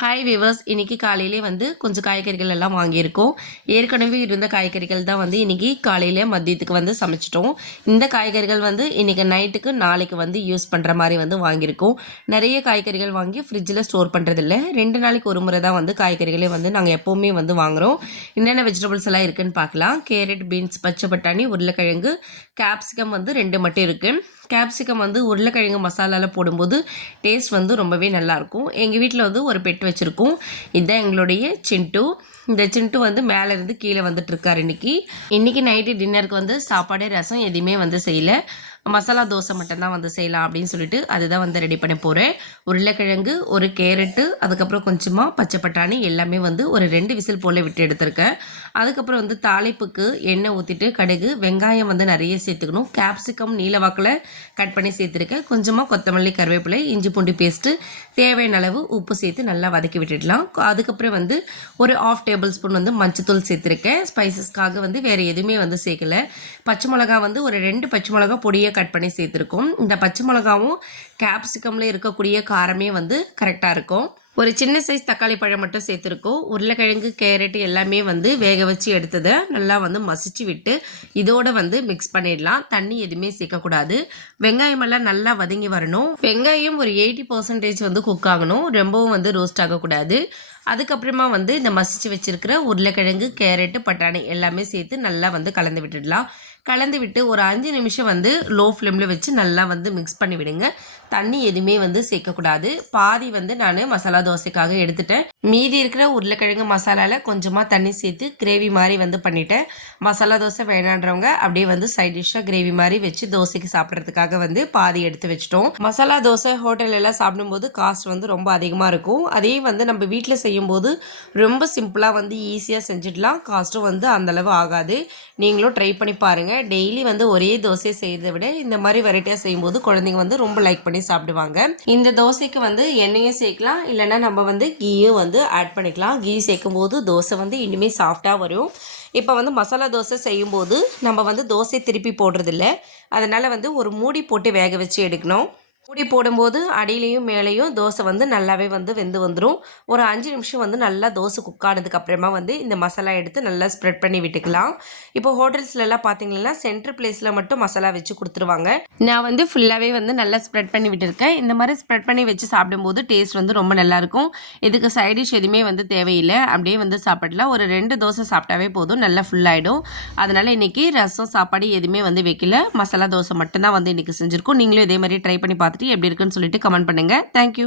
Hi viewers, இன்றைக்கி காலையிலே வந்து கொஞ்சம் காய்கறிகள் எல்லாம் வாங்கியிருக்கோம். ஏற்கனவே இருந்த காய்கறிகள் தான் வந்து இன்றைக்கி காலையில் மதியத்துக்கு வந்து சமைச்சிட்டோம். இந்த காய்கறிகள் வந்து இன்றைக்கி நைட்டுக்கு நாளைக்கு வந்து யூஸ் பண்ணுற மாதிரி வந்து வாங்கியிருக்கோம். நிறைய காய்கறிகள் வாங்கி ஃப்ரிட்ஜில் ஸ்டோர் பண்ணுறதில்ல. 2 நாளைக்கு ஒரு முறை தான் வந்து காய்கறிகளே வந்து நாங்கள் எப்போவுமே வந்து வாங்குகிறோம். என்னென்ன வெஜிடபிள்ஸ் எல்லாம் இருக்குதுன்னு பார்க்கலாம். கேரட், பீன்ஸ், பச்சை பட்டாணி, உருளைக்கிழங்கு, கேப்சிகம் வந்து 2 மட்டும் இருக்குது. கேப்சிகம் வந்து உருளைக்கிழங்கு மசாலாவில் போடும்போது டேஸ்ட் வந்து ரொம்பவே நல்லாயிருக்கும். எங்கள் வீட்டில் வந்து ஒரு பெட் வச்சுருக்கோம். இதுதான் எங்களுடைய சிண்டு. இந்த சிண்டு வந்து மேலேருந்து கீழே வந்துட்டுருக்கார். இன்றைக்கி நைட்டு டின்னருக்கு வந்து சாப்பாடு, ரசம் எதுவுமே வந்து செய்யலை. மசாலா தோசை மட்டும்தான் வந்து செய்யலாம் அப்படின்னு சொல்லிட்டு அதுதான் வந்து ரெடி பண்ண போகிறேன். உருளைக்கிழங்கு, ஒரு கேரட்டு, அதுக்கப்புறம் கொஞ்சமாக பச்சை பட்டாணி எல்லாமே வந்து ஒரு 2 விசில் போல் விட்டு எடுத்திருக்கேன். அதுக்கப்புறம் வந்து தாளிப்புக்கு எண்ணெய் ஊற்றிட்டு கடுகு, வெங்காயம் வந்து நிறைய சேர்த்துக்கணும். கேப்சிகம் நீலவாக்கில் கட் பண்ணி சேர்த்துருக்கேன். கொஞ்சமாக கொத்தமல்லி, கருவேப்பிலை, இஞ்சி பூண்டு பேஸ்ட்டு, தேவையான அளவு உப்பு சேர்த்து நல்லா வதக்கி விட்டுடலாம். அதுக்கப்புறம் வந்து ஒரு 1/2 டேபிள் ஸ்பூன் வந்து மஞ்சத்தூள் சேர்த்துருக்கேன். ஸ்பைசஸ்க்காக வந்து வேறு எதுவுமே வந்து சேர்க்கலை. பச்சை மிளகா வந்து ஒரு 2 பச்சை மிளகா பொடியை கட் பண்ணி சேர்த்துருக்கோம். இந்த பச்சை மிளகாவும் கேப்சிகமில் இருக்கக்கூடிய காரமே வந்து கரெக்டாக இருக்கும். ஒரு சின்ன சைஸ் தக்காளி பழம் மட்டும் சேர்த்துருக்கோம். உருளைக்கிழங்கு, கேரட் எல்லாமே வந்து வேக வச்சு எடுத்ததை நல்லா வந்து மசிச்சு விட்டு இதோட வந்து மிக்ஸ் பண்ணிடலாம். தண்ணி எதுவுமே சேர்க்கக்கூடாது. வெங்காயமெல்லாம் நல்லா வதங்கி வரணும். வெங்காயம் ஒரு 80% வந்து குக் ஆகணும். ரொம்பவும் வந்து ரோஸ்ட் ஆகக்கூடாது. அதுக்கப்புறமா வந்து இந்த மசிச்சு வச்சுருக்கிற உருளைக்கிழங்கு, கேரட்டு, பட்டாணி எல்லாமே சேர்த்து நல்லா வந்து கலந்து விட்டுடலாம். கலந்து விட்டு ஒரு 5 நிமிஷம் வந்து லோ ஃப்ளேமில் வச்சு நல்லா வந்து மிக்ஸ் பண்ணி விடுங்க. தண்ணி எதுவுமே வந்து சேர்க்கக்கூடாது. பாதி வந்து நான் மசாலா தோசைக்காக எடுத்துட்டேன். மீதி இருக்கிற உருளைக்கிழங்கு மசாலாவில் கொஞ்சமாக தண்ணி சேர்த்து கிரேவி மாதிரி வந்து பண்ணிட்டேன். மசாலா தோசை வேணான்றவங்க அப்படியே வந்து சைட் டிஷ்ஷாக கிரேவி மாதிரி வச்சு தோசைக்கு சாப்பிட்றதுக்காக வந்து பாதி எடுத்து வச்சிட்டோம். மசாலா தோசை ஹோட்டலெல்லாம் சாப்பிடும்போது காஸ்ட் வந்து ரொம்ப அதிகமாக இருக்கும். அதே வந்து நம்ம வீட்டில் செய்யும்போது ரொம்ப சிம்பிளாக வந்து ஈஸியாக செஞ்சிடலாம். காஸ்ட்டும் வந்து அந்தளவு ஆகாது. நீங்களும் ட்ரை பண்ணி பாருங்கள். டெய்லி வந்து ஒரே தோசை செய்கிறத விட இந்த மாதிரி வெரைட்டியாக செய்யும்போது குழந்தைங்க வந்து ரொம்ப லைக் பண்ணி சாப்பிடுவாங்க. இந்த தோசைக்கு வந்து எண்ணெயும் சேர்க்கலாம், இல்லைன்னா நம்ம வந்து கீயும் வந்து ஆட் பண்ணிக்கலாம். கீ சேர்க்கும் போது தோசை வந்து இனிமேல் சாஃப்டாக வரும். இப்போ வந்து மசாலா தோசை செய்யும்போது நம்ம வந்து தோசை திருப்பி போடுறதில்ல. அதனால் வந்து ஒரு மூடி போட்டு வேக வச்சு எடுக்கணும். மூடி போடும்போது அடியிலையும் மேலேயும் தோசை வந்து நல்லாவே வந்து வெந்து வந்துடும். ஒரு 5 நிமிஷம் வந்து நல்லா தோசை குக் ஆனதுக்கப்புறமா வந்து இந்த மசாலா எடுத்து நல்லா ஸ்ப்ரெட் பண்ணி விட்டுக்கலாம். இப்போ ஹோட்டல்ஸ்லலாம் பார்த்தீங்கன்னா சென்டர் பிளேஸில் மட்டும் மசாலா வச்சு கொடுத்துருவாங்க. நான் வந்து ஃபுல்லாகவே வந்து நல்லா ஸ்ப்ரெட் பண்ணி விட்டுருக்கேன். இந்த மாதிரி ஸ்ப்ரெட் பண்ணி வச்சு சாப்பிடும்போது டேஸ்ட் வந்து ரொம்ப நல்லாயிருக்கும். இதுக்கு சைடிஷ் எதுவுமே வந்து தேவையில்லை. அப்படியே வந்து சாப்பிடலாம். ஒரு 2 தோசை சாப்பிட்டாவே போதும், நல்லா ஃபுல்லாகிடும். அதனால் இன்றைக்கி ரசம், சாப்பாடு எதுவுமே வந்து வைக்கல. மசாலா தோசை மட்டும்தான் வந்து இன்றைக்கி செஞ்சுருக்கோம். நீங்களும் இதே மாதிரி ட்ரை பண்ணி பார்த்துட்டு எப்படி இருக்குன்னு சொல்லிட்டு கமெண்ட் பண்ணுங்கள். தேங்க்யூ.